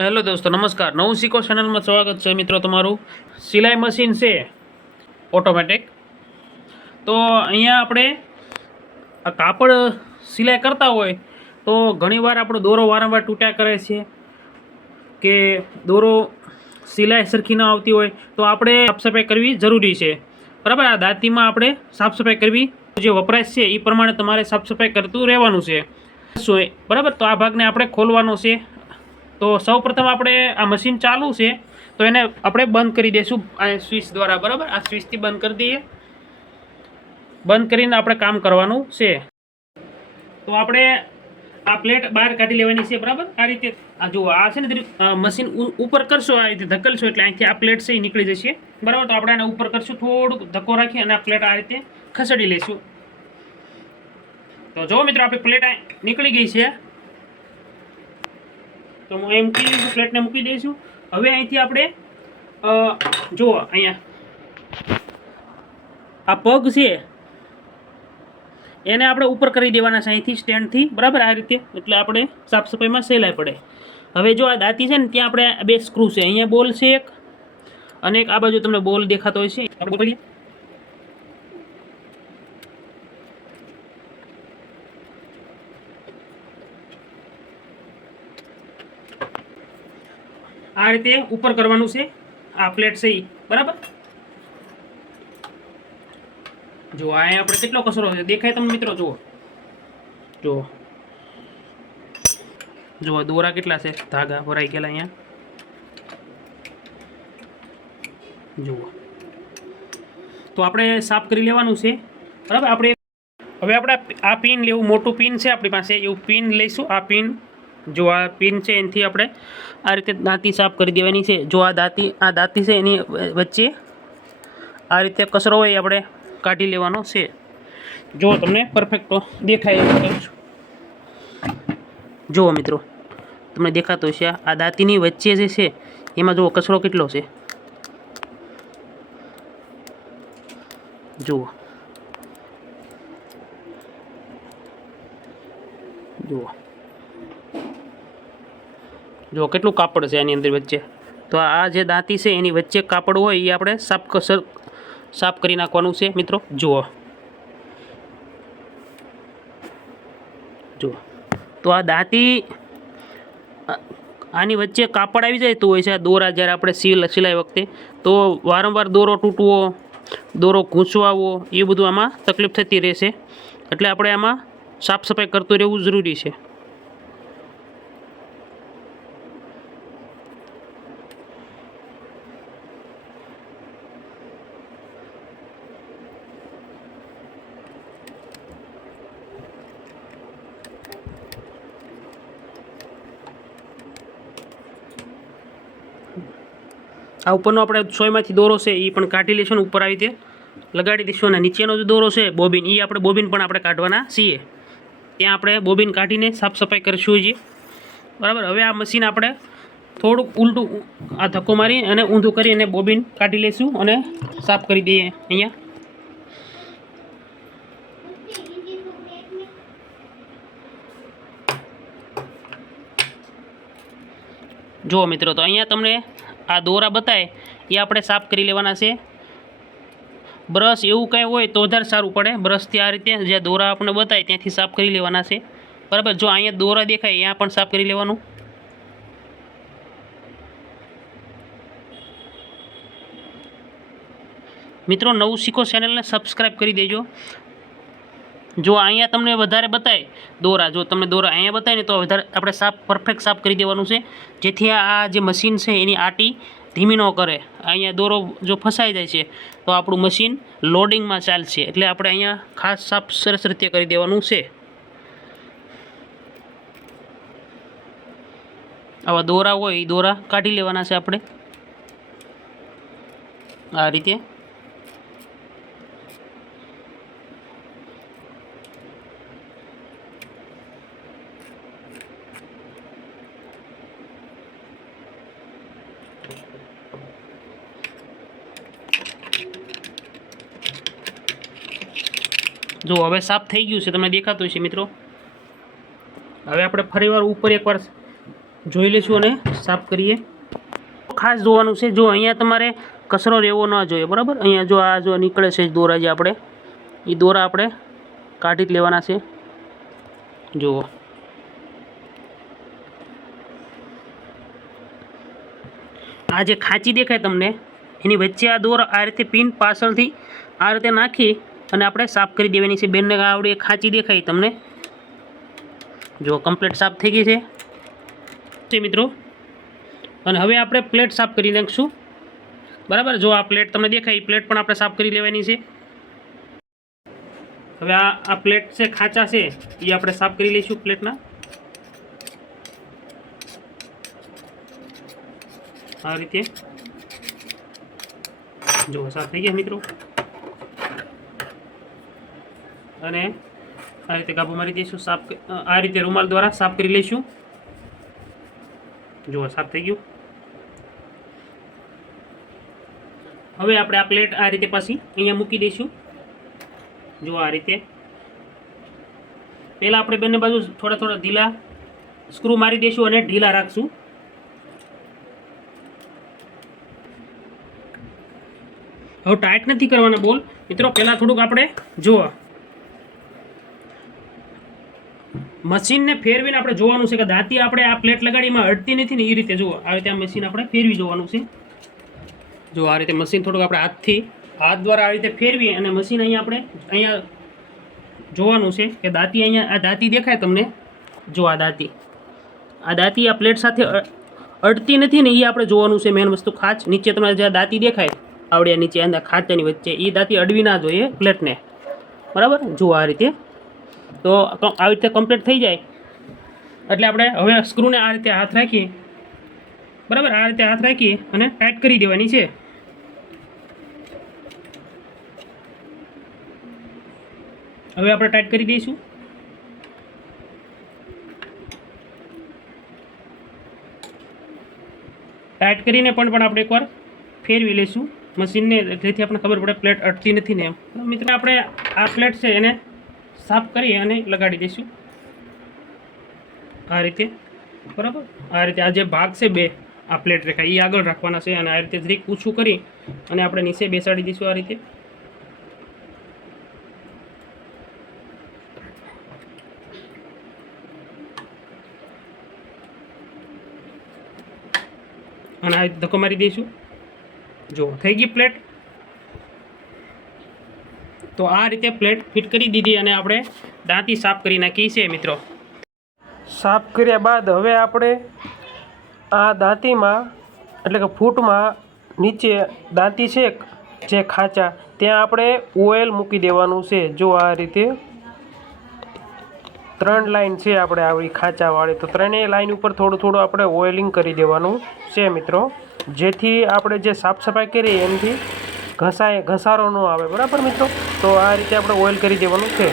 Hello દોસ્તો, નમસ્કાર. નવું શીખો ચેનલમાં સ્વાગત છે મિત્રો તમારું. સિલાઈ મશીન છે ઓટોમેટિક તો અહીંયા આપણે કાપડ સિલાઈ કરતા હોય તો ઘણીવાર આપણો દોરો વારંવાર તૂટ્યા કરે છે કે દોરો સિલાઈ સરખી ન આવતી હોય તો આપણે સાફ સફાઈ કરવી જરૂરી છે. બરાબર? આ દાંતીમાં આપણે સાફ સફાઈ કરવી જે વપરાશ છે એ પ્રમાણે તમારે સાફ સફાઈ કરતું રહેવાનું છે. શું? બરાબર? તો આ ભાગને આપણે ખોલવાનો છે. તો સૌ પ્રથમ આપણે આ મશીન ચાલુ છે, તો એને આપણે બંધ કરી દઈશું. આ સ્વિચ દ્વારા, બરાબર? આ સ્વિચથી બંધ કરી દઈએ. બંધ કરીને આપણે કામ કરવાનું છે. તો આપણે આ પ્લેટ બહાર કાઢી લેવાની છે, બરાબર? આ રીતે, આ જુઓ, આ છે ને મશીન ઉપર કરશો, આ રીતે ધકલશો, એટલે અહીંથી આ પ્લેટ છે એ નીકળી જશે. બરાબર? તો આપણે આને ઉપર કરશું, થોડુંક ધક્કો રાખી અને આ પ્લેટ આ રીતે ખસેડી લઈશું તો જો મિત્રો, આપણી પ્લેટ નીકળી ગઈ છે. તો હું અહીં મૂકી દઈશું પ્લેટને મૂકી દઈશું. હવે અહીંથી આપણે જુઓ અહીંયા. આ પગ છે, એને આપણે ઉપર કરી દેવાના છે અહીંથી, સ્ટેન્ડથી. બરાબર? આ રીતે. એટલે આપણે સાફ સફાઈમાં સહેલાઈ પડે. હવે જો આ દાંતી છે ને, ત્યાં આપણે બે સ્ક્રૂ છે. અહીંયા બોલ છે એક અને એક આ બાજુ તમને બોલ દેખાતો હોય છે. આપણે બોલ. આ રીતે ઉપર કરવાનું છે. આ પ્લેટ છે એ બરાબર? જો, આ આપણે કેટલો કચરો છે? દેખાય તમને મિત્રો? જુઓ. જુઓ. જુઓ, દોરા કેટલા છે? ધાગા ભરાઈ ગયેલા અહીંયા. જુઓ. તો આપણે સાફ કરી લેવાનું છે. બરાબર? આપણે હવે આપણે આ પિન લેવું, મોટું પિન છે આપણી પાસે. એવું પિન લઈશું. આ પિન જો આ પિન છે, એનાથી આપણે આ રીતે દાંતી સાફ કરી દેવાની છે. જો આ દાંતી આ દાંતી છે, એની વચ્ચે આ રીતે કચરો હોય આપણે કાઢી લેવાનો છે. જો તમને પરફેક્ટ દેખાય જુઓ મિત્રો, તમને દેખાતો છે આ દાંતીની વચ્ચે જે છે, એમાં જુઓ કચરો કેટલો છે. જુઓ. જુઓ. જો કેટલું કાપડ છે એની અંદર વચ્ચે? તો આ જે દાંતી છે એની વચ્ચે કાપડ હોય એ આપણે સાફ સાફ કરી નાખવાનું છે મિત્રો. જુઓ. જુઓ. તો આ દાંતી આની વચ્ચે કાપડ આવી જાય તો હોય છે આ દોરા જ્યારે આપણે સિલ, સિલાઈ વખતે, તો વારંવાર દોરો તૂટવો, દોરો ગૂંચવાવો એ બધું આમાં તકલીફ થતી રહેશે. એટલે આપણે આમાં સાફ સફાઈ કરતું રહેવું જરૂરી છે. આ ઉપરનો આપણે સોયમાંથી દોરો છે એ પણ કાઢી લઈશું ને ઉપર આવી રીતે. લગાડી દઈશું અને નીચેનો જે દોરો છે, બોબિન એ આપણે બોબિન પણ આપણે કાઢવાના છીએ. ત્યાં આપણે બોબિન કાઢીને સાફ સફાઈ કરીશું છીએ બરાબર? હવે આ મશીન આપણે થોડુંક ઉલટું આ ધક્કો મારી અને ઊંધું કરી અને બોબિન કાઢી લઈશું અને સાફ કરી દઈએ અહીંયા. જુઓ મિત્રો, તો અહીંયા તમને આ દોરા બતાય, એ આપણે સાફ કરી લેવાના છે. બ્રશ એવું કંઈ હોય તો વધારે સારું પડે. બ્રશથી આ રીતે જે દોરા આપણે બતાય ત્યાંથી સાફ કરી લેવાના છે. બરાબર, જો અહીંયા દોરા દેખાય, અહીંયા પણ સાફ કરી લેવાનું. મિત્રો, નવું શીખો ચેનલને સબસ્ક્રાઈબ કરી દેજો. જો અહીંયા તમને વધારે બતાય, દોરા, જો તમને દોરા અહીંયા બતાવે ને તો વધારે આપણે સાફ પરફેક્ટ સાફ કરી દેવાનું છે. જેથી આ જે મશીન છે એની આટી ધીમી ન કરે. અહીંયા દોરો જો ફસાઈ જાય છે, તો આપણું મશીન લોડિંગમાં ચાલશે. એટલે આપણે અહીંયા ખાસ સાફ, સરસ રીતે કરી દેવાનું છે. આવા દોરા હોય, એ દોરા કાઢી લેવાના છે આપણે. આ રીતે. જો હવે સાફ થઈ ગયું છે, તમને દેખાતું છે મિત્રો. હવે આપણે ફરીવાર ઉપર એકવાર જોઈ લઈશું અને સાફ કરીએ. ખાસ જોવાનું છે, જો અહીંયા તમારે કચરો રહેવો ન જોઈએ, બરાબર? અહીંયા જો આ જો નીકળે છે દોરા જે આપણે એ દોરા આપણે કાઢી જ લેવાના છે. જુઓ. આ જે ખાંચી દેખાય તમને. એની વચ્ચે આ દોર આ રીતે પિન પાછળથી આ રીતે નાખી અને આપણે સાફ કરી દેવાની છે. બેનને આવડી ખાંચી દેખાય તમને. જો કમ્પ્લેટ સાફ થઈ ગઈ છે. મિત્રો. અને હવે આપણે પ્લેટ સાફ કરી નાખીશું. બરાબર? જો આ પ્લેટ તમને દેખાય, એ પ્લેટ પણ આપણે સાફ કરી લેવાની છે. હવે આ આ પ્લેટ છે, ખાંચા છે. એ આપણે સાફ કરી લઈશું પ્લેટના આ રીતે. જો સાફ થઈ ગયા મિત્રો. અને આ રીતે ગાભો મારી દઈશું, સાફ આ રીતે રૂમાલ દ્વારા સાફ કરી લઈશું. જો સાફ થઈ ગયું. હવે આપણે આ પ્લેટ આ રીતે પાછી અહીંયા મૂકી દઈશું. જો આ રીતે. પહેલાં આપણે બંને બાજુ થોડા થોડા ઢીલા સ્ક્રૂ મારી દઈશું અને ઢીલા રાખશું. હવે ટાઈટ નથી કરવાના બોલ મિત્રો, પહેલાં થોડુંક આપણે જુઓ મશીનને ફેરવીને આપણે જોવાનું છે કે દાંતી આપણે આ પ્લેટ લગાડીમાં અડતી નથી ને એ રીતે જુઓ. આ રીતે આ મશીન આપણે ફેરવી જોવાનું છે. જો આ રીતે મશીન થોડુંક આપણે હાથથી, હાથ દ્વારા આ રીતે ફેરવી અને મશીન અહીંયા આપણે અહીંયા જોવાનું છે કે દાંતી અહીંયા, આ દાંતી દેખાય તમને? જો આ દાંતી. આ દાંતી આ પ્લેટ સાથે અડતી નથી ને એ આપણે જોવાનું છે મેન વસ્તુ ખાચ નીચે તમને જ્યાં દાંતી દેખાય આવડ્યા નીચે અંદર ખાંચાની વચ્ચે એ દાંતી અડવી ના જોઈએ પ્લેટને. બરાબર? જુઓ આ રીતે. તો આવી રીતે કમ્પ્લીટ થઈ જાય. એટલે આપણે હવે સ્ક્રૂને આ રીતે હાથ રાખીએ બરાબર? આ રીતે હાથ રાખીએ અને ટાઈટ કરી દેવાની છે. હવે આપણે ટાઈટ કરી દઈશું. ટાઈટ કરીને પણ પણ આપણે એકવાર ફેરવી લઈશું. મશીનને જેથી આપણને ખબર પડે પ્લેટ અટતી નથી ને એમ. મિત્ર મિત્રો, આપણે આ પ્લેટ છે એને સાફ કરી અને લગાડી દઈશું. આ રીતે. બરાબર? આ રીતે આ જે ભાગ છે બે, આ પ્લેટ રેખા એ આગળ રાખવાના છે અને આ રીતે જરીક ઊંચું કરી અને આપણે નીચે બેસાડી દઈશું આ રીતે. અને આ રીતે ધક્કો મારી દઈશું. જો, થઈ ગઈ પ્લેટ? તો આ રીતે પ્લેટ ફિટ કરી દીધી અને આપણે દાંતી સાફ કરી નાખી છે, મિત્રો. સાફ કર્યા બાદ હવે આપણે આ દાંતીમાં, એટલે કે ફૂટમાં નીચે દાંતી છે જે ખાંચા, ત્યાં આપણે ઓઇલ મૂકી દેવાનું છે. જો આ રીતે ત્રણ લાઈન છે આપણે આવી ખાંચાવાળી, તો ત્રણેય લાઈન ઉપર થોડું થોડું આપણે ઓઇલિંગ કરી દેવાનું છે, મિત્રો. જેથી આપણે જે સાફ સફાઈ કરીએ એનાથી ઘસાય, ઘસારો ન આવે. બરાબર મિત્રો? તો આ રીતે આપણે ઓઇલ કરી દેવાનું છે.